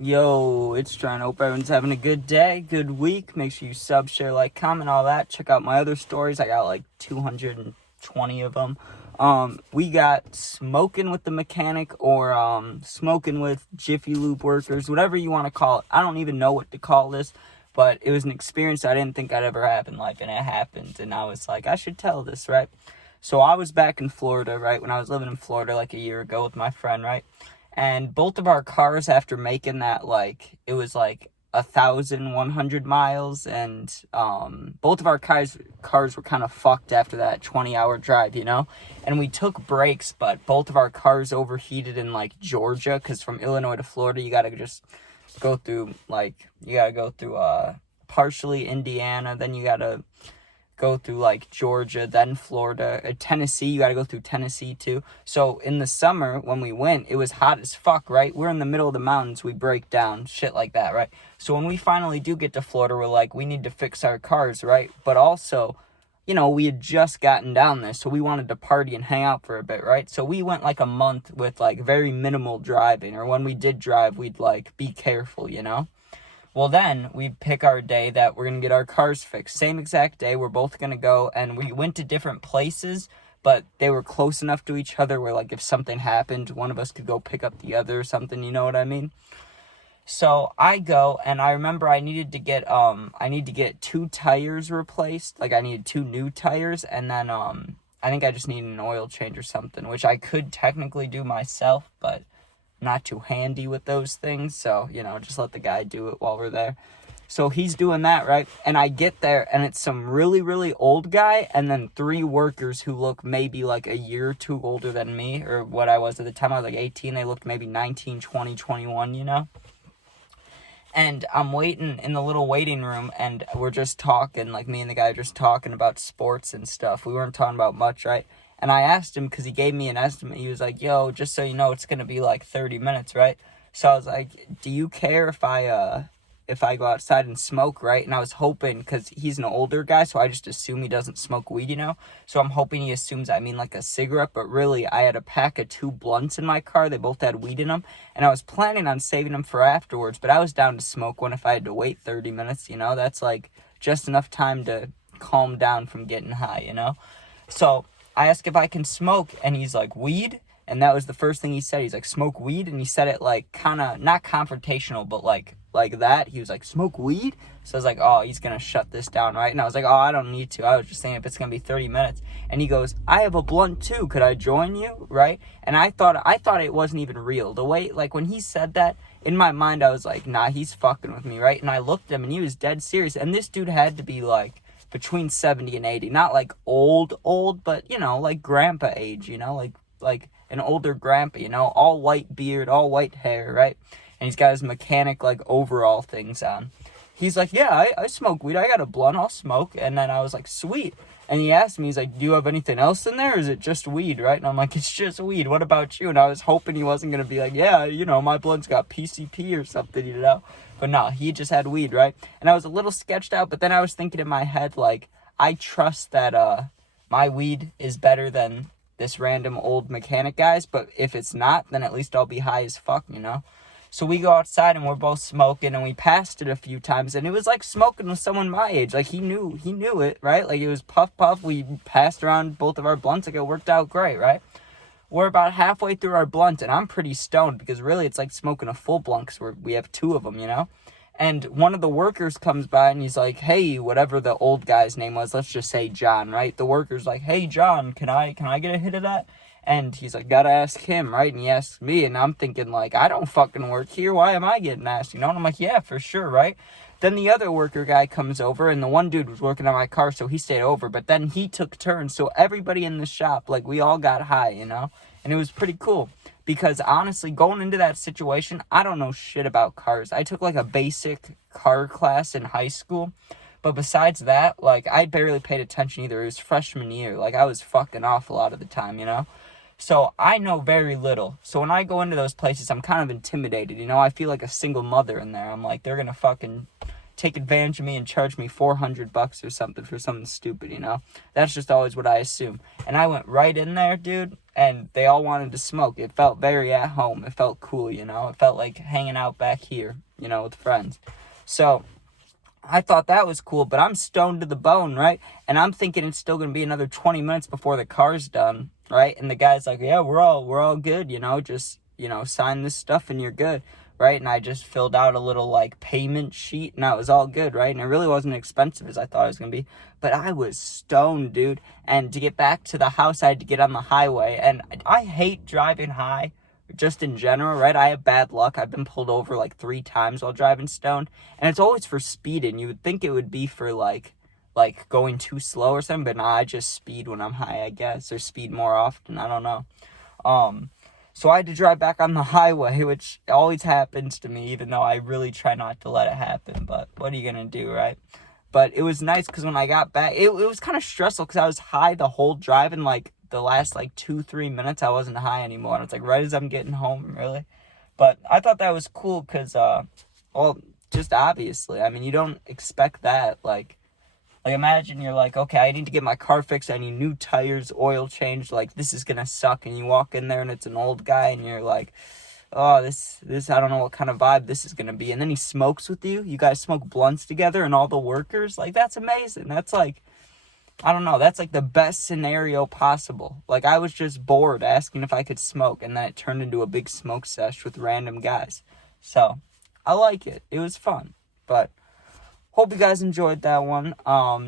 Yo, it's John. Hope everyone's having a good day, good week. Make sure you sub, share, like, comment, all that. Check out my other stories. I got like 220 of them. We got smoking with the mechanic or smoking with Jiffy Lube workers, whatever you want to call it. I don't even know what to call this, but it was an experience I didn't think I'd ever have in life, and it happened. And I was like, I should tell this, right? So I was back in Florida, right, when I was living in Florida like a year ago with my friend, right? And both of our cars, after making that, it was like 1,100 miles, and both of our cars were kind of fucked after that 20-hour drive, and we took breaks, but both of our cars overheated in like Georgia, because from Illinois to Florida you gotta just go through partially Indiana, then you gotta go through like Georgia, then Florida, Tennessee. You got to go through Tennessee too. So in the summer when we went, it was hot as fuck, right? We're in the middle of the mountains. We break down, shit like that, right? So when we finally do get to Florida, we're like, we need to fix our cars, right? But also, we had just gotten down there, so we wanted to party and hang out for a bit, right? So we went like a month with like very minimal driving, or when we did drive, we'd like be careful, Well, then we pick our day that we're going to get our cars fixed. Same exact day. We're both going to go, and we went to different places, but they were close enough to each other where, like, if something happened, one of us could go pick up the other or something, you know what I mean? So I go, and I remember I need to get 2 tires replaced. Like, I needed 2 new tires, and then, I think I just needed an oil change or something, which I could technically do myself, but not too handy with those things, so just let the guy do it while we're there. So he's doing that, right? And I get there, and it's some really, really old guy, and then 3 workers who look maybe like a year or 2 older than me, or what I was at the time. I was like 18. They looked maybe 19, 20, 21. And I'm waiting in the little waiting room, and we're just talking, like me and the guy are just talking about sports and stuff. We weren't talking about much, right? And I asked him, because he gave me an estimate. He was like, yo, just so you know, it's going to be like 30 minutes, right? So I was like, do you care if I go outside and smoke, right? And I was hoping, because he's an older guy, so I just assume he doesn't smoke weed, So I'm hoping he assumes I mean like a cigarette, but really I had a pack of 2 blunts in my car. They both had weed in them, and I was planning on saving them for afterwards, but I was down to smoke one if I had to wait 30 minutes, That's like just enough time to calm down from getting high, So I asked if I can smoke, and he's like, weed? And that was the first thing he said. He's like, smoke weed? And he said it like kind of, not confrontational, but like that. He was like, smoke weed? So I was like, oh, he's going to shut this down, right? And I was like, oh, I don't need to. I was just saying if it's going to be 30 minutes. And he goes, I have a blunt too. Could I join you? Right? And I thought it wasn't even real. The way, like when he said that, in my mind, I was like, nah, he's fucking with me, right? And I looked at him, and he was dead serious. And this dude had to be like between 70 and 80. Not like old, but, like grandpa age, like an older grandpa, all white beard, all white hair, right? And he's got his mechanic, like, overall things on. He's like, yeah, I smoke weed. I got a blunt. I'll smoke. And then I was like, sweet. And he asked me, he's like, do you have anything else in there, or is it just weed, right? And I'm like, it's just weed. What about you? And I was hoping he wasn't going to be like, yeah, my blunt's got PCP or something, But no, he just had weed, right? And I was a little sketched out, but then I was thinking in my head, like, I trust that my weed is better than this random old mechanic guy's, but if it's not, then at least I'll be high as fuck, So we go outside, and we're both smoking, and we passed it a few times, and it was like smoking with someone my age. Like, he knew it, right? Like, it was puff, we passed around both of our blunts, like, it worked out great, right? We're about halfway through our blunt, and I'm pretty stoned, because really it's like smoking a full blunt, because we have 2 of them, And one of the workers comes by, and he's like, hey, whatever the old guy's name was, let's just say John, right? The worker's like, hey, John, can I get a hit of that? And he's like, gotta ask him, right? And he asks me, and I'm thinking, like, I don't fucking work here. Why am I getting asked, And I'm like, yeah, for sure, right? Then the other worker guy comes over, and the one dude was working on my car, so he stayed over. But then he took turns, so everybody in the shop, like, we all got high, And it was pretty cool. Because, honestly, going into that situation, I don't know shit about cars. I took, like, a basic car class in high school. But besides that, like, I barely paid attention either. It was freshman year. Like, I was fucking off a lot of the time, So I know very little. So when I go into those places, I'm kind of intimidated, I feel like a single mother in there. I'm like, they're going to fucking take advantage of me and charge me $400 or something for something stupid, you know? That's just always what I assume. And I went right in there, dude, and they all wanted to smoke. It felt very at home. It felt cool, you know? It felt like hanging out back here, you know, with friends. So I thought that was cool, but I'm stoned to the bone, right? And I'm thinking it's still going to be another 20 minutes before the car's done, right? And the guy's like, yeah, we're all good, you know, just, you know, sign this stuff and you're good, right? And I just filled out a little, like, payment sheet, and that was all good, right? And it really wasn't expensive as I thought it was going to be, but I was stoned, dude. And to get back to the house, I had to get on the highway, and I hate driving high, just in general, right? I have bad luck. I've been pulled over like 3 times while driving stoned, and it's always for speeding. You would think it would be for like going too slow or something, but nah, I just speed when I'm high, I guess, or speed more often. I don't know. So I had to drive back on the highway, which always happens to me, even though I really try not to let it happen. But what are you gonna do, right? But it was nice because when I got back, it was kind of stressful because I was high the whole drive, and like the last like 2-3 minutes I wasn't high anymore, and it's like right as I'm getting home, really. But I thought that was cool because well, just obviously, I mean, you don't expect that. Like imagine you're like, okay, I need to get my car fixed, I need new tires, oil changed, like this is gonna suck, and you walk in there and it's an old guy and you're like, oh, this I don't know what kind of vibe this is gonna be. And then he smokes with you, you guys smoke blunts together, and all the workers, like, that's amazing. That's like, I don't know, that's like the best scenario possible. Like, I was just bored asking if I could smoke, and then it turned into a big smoke sesh with random guys. So, I like it. It was fun. But, hope you guys enjoyed that one.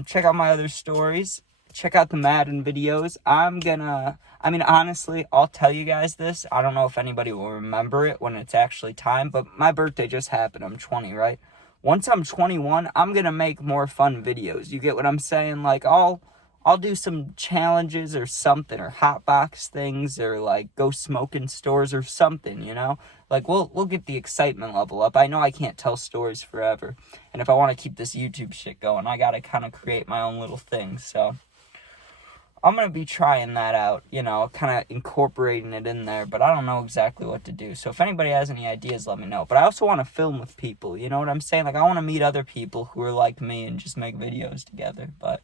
Check out my other stories. Check out the Madden videos. Honestly, I'll tell you guys this. I don't know if anybody will remember it when it's actually time, but my birthday just happened. I'm 20, right? Once I'm 21, I'm going to make more fun videos. You get what I'm saying? Like, I'll do some challenges or something, or hotbox things, or like go smoke in stores or something, you know? Like, we'll get the excitement level up. I know I can't tell stories forever, and if I want to keep this YouTube shit going, I got to kind of create my own little thing. So I'm going to be trying that out, you know, kind of incorporating it in there, but I don't know exactly what to do. So if anybody has any ideas, let me know. But I also want to film with people, you know what I'm saying? Like, I want to meet other people who are like me and just make videos together, but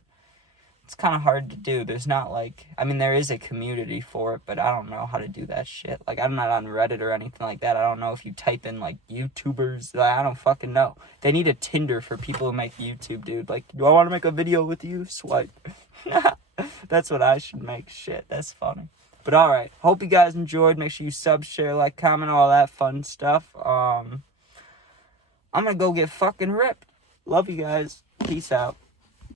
it's kind of hard to do. There's not like, I mean, there is a community for it, but I don't know how to do that shit. Like, I'm not on Reddit or anything like that. I don't know if you type in, like, YouTubers. I don't fucking know. They need a Tinder for people who make YouTube, dude. Like, do I want to make a video with you? Swipe. That's what I should make. Shit, that's funny. But alright, hope you guys enjoyed. Make sure you sub, share, like, comment, all that fun stuff. I'm gonna go get fucking ripped. Love you guys. Peace out.